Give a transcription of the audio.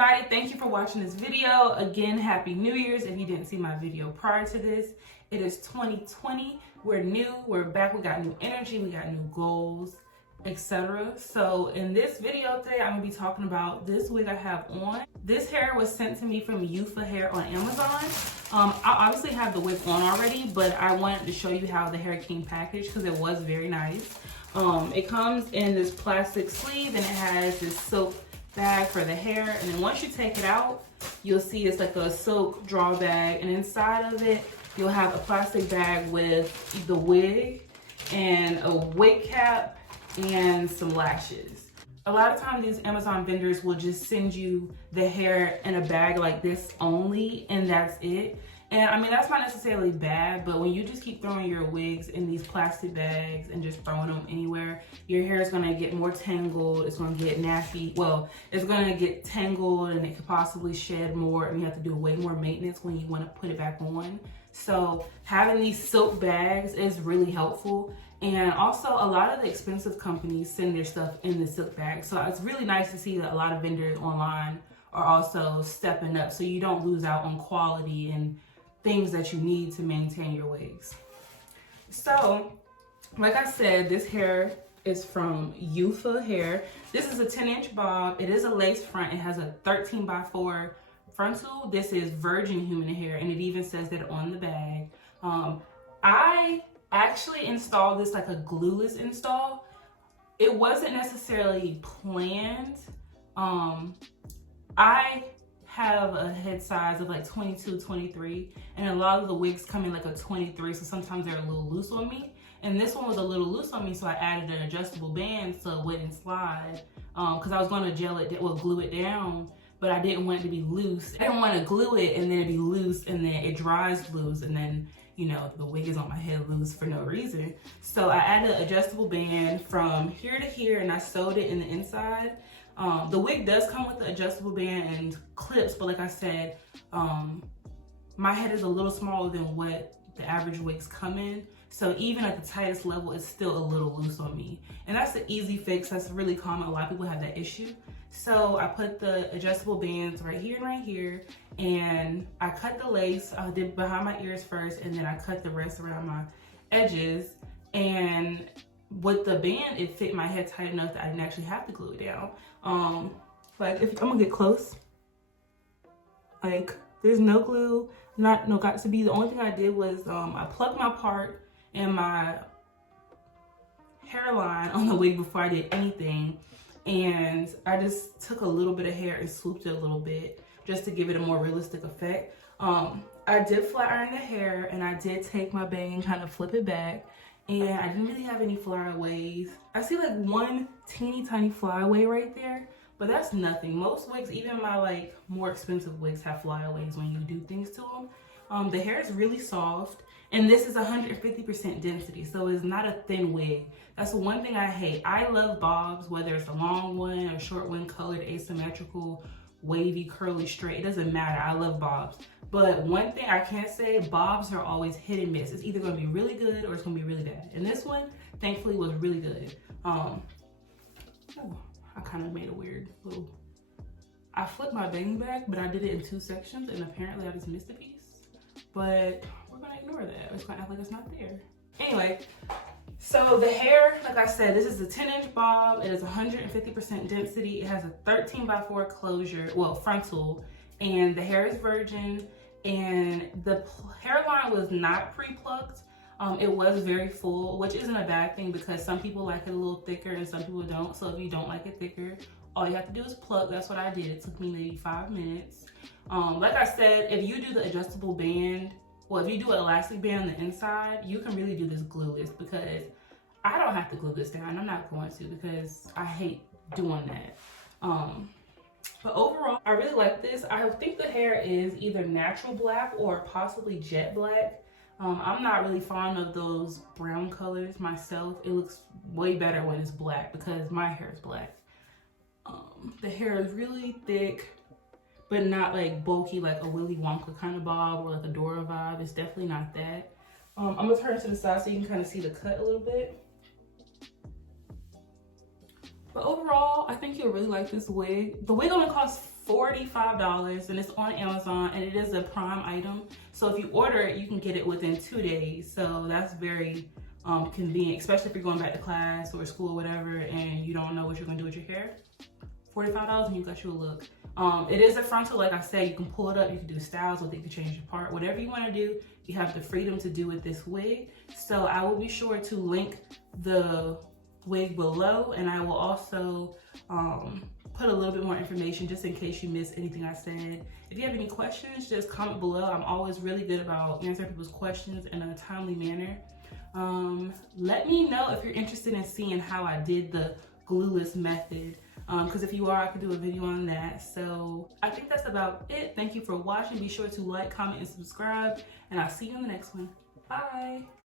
everybody, thank you for watching this video. Again, Happy New Year's if you didn't see my video prior to this. It is 2020, we're new, we're back, we got new energy, we got new goals, etc. So in this video today, I'm gonna be talking about this wig I have on. This hair was sent to me from YOUFA hair on Amazon. I obviously have the wig on already, but I wanted to show you how the hair came packaged because it was very nice. It comes in this plastic sleeve and it has this silk bag for the hair, and then once you take it out, you'll see it's like a silk draw bag, and inside of it you'll have a plastic bag with the wig and a wig cap and some lashes. A lot of times these Amazon vendors will just send you the hair in a bag like this only, and that's it. And I mean, that's not necessarily bad, but when you just keep throwing your wigs in these plastic bags and just throwing them anywhere, your hair is gonna get more tangled, it's gonna get nappy. Well, it's gonna get tangled and it could possibly shed more, and you have to do way more maintenance when you wanna put it back on. So having these silk bags is really helpful. And also a lot of the expensive companies send their stuff in the silk bag. So it's really nice to see that a lot of vendors online are also stepping up so you don't lose out on quality and things that you need to maintain your wigs. So, like I said, this hair is from YOUFA hair. This is a 10-inch bob. It is a lace front. It has a 13x4 frontal. This is virgin human hair, and it even says that on the bag. I actually installed this like a glueless install. It wasn't necessarily planned. I have a head size of like 22, 23, and a lot of the wigs come in like a 23, so sometimes they're a little loose on me. And this one was a little loose on me, so I added an adjustable band so it wouldn't slide. Because I was going to glue it down, but I didn't want it to be loose. I didn't want to glue it and then it be loose and then it dries loose, and then, you know, the wig is on my head loose for no reason. So I added an adjustable band from here to here, and I sewed it in the inside. The wig does come with the adjustable band and clips, but like I said, my head is a little smaller than what the average wigs come in. So even at the tightest level, it's still a little loose on me. And that's an easy fix. That's really common. A lot of people have that issue. So I put the adjustable bands right here, and I cut the lace. I did behind my ears first, and then I cut the rest around my edges. And with the band, it fit my head tight enough that I didn't actually have to glue it down. Like if I'm gonna get close, like there's no glue, got to be. The only thing I did was I plucked my part and my hairline on the wig before I did anything, and I just took a little bit of hair and swooped it a little bit just to give it a more realistic effect. I did flat iron the hair, and I did take my bang and kind of flip it back. And I didn't really have any flyaways. I see like one teeny tiny flyaway right there, but that's nothing. Most wigs, even my like more expensive wigs, have flyaways when you do things to them. The hair is really soft, and this is 150% density, so it's not a thin wig. That's one thing I hate. I love bobs, whether it's a long one, a short one, colored, asymmetrical, wavy, curly, straight. It doesn't matter. I love bobs. But one thing I can't say, bobs are always hit and miss. It's either gonna be really good or it's gonna be really bad. And this one, thankfully, was really good. I kind of made a weird little, I flipped my bang back, but I did it in 2 sections, and apparently I just missed a piece. But we're gonna ignore that. It's gonna act like it's not there. Anyway, so the hair, like I said, this is a 10-inch bob. It is 150% density. It has a 13x4 closure, well, frontal, and the hair is virgin. And the hairline was not pre-plucked. It was very full, which isn't a bad thing because some people like it a little thicker and some people don't. So if you don't like it thicker, all you have to do is pluck. That's what I did. It took me maybe 5 minutes. Like I said, if you do the adjustable band, well, if you do an elastic band on the inside, you can really do this glueless, because I don't have to glue this down. I'm not going to, because I hate doing that. But overall, I really like this. I think the hair is either natural black or possibly jet black. I'm not really fond of those brown colors myself. It looks way better when it's black because my hair is black. The hair is really thick, but not like bulky like a Willy Wonka kind of bob or like a Dora vibe. It's definitely not that. I'm gonna turn it to the side so you can kind of see the cut a little bit. But overall, I think you'll really like this wig. The wig only costs $45, and it's on Amazon, and it is a Prime item. So if you order it, you can get it within 2 days. So that's very convenient, especially if you're going back to class or school or whatever, and you don't know what you're gonna do with your hair. $45 and you got you a look. It is a frontal, like I said. You can pull it up, you can do styles with it, you can change your part, whatever you want to do. You have the freedom to do with this wig. So I will be sure to link the wig below, and I will also put a little bit more information just in case you missed anything I said. If you have any questions, just comment below. I'm always really good about answering people's questions in a timely manner. Let me know if you're interested in seeing how I did the glueless method, because if you are, I could do a video on that. So I think that's about it. Thank you for watching. Be sure to like, comment, and subscribe, and I'll see you in the next one. Bye.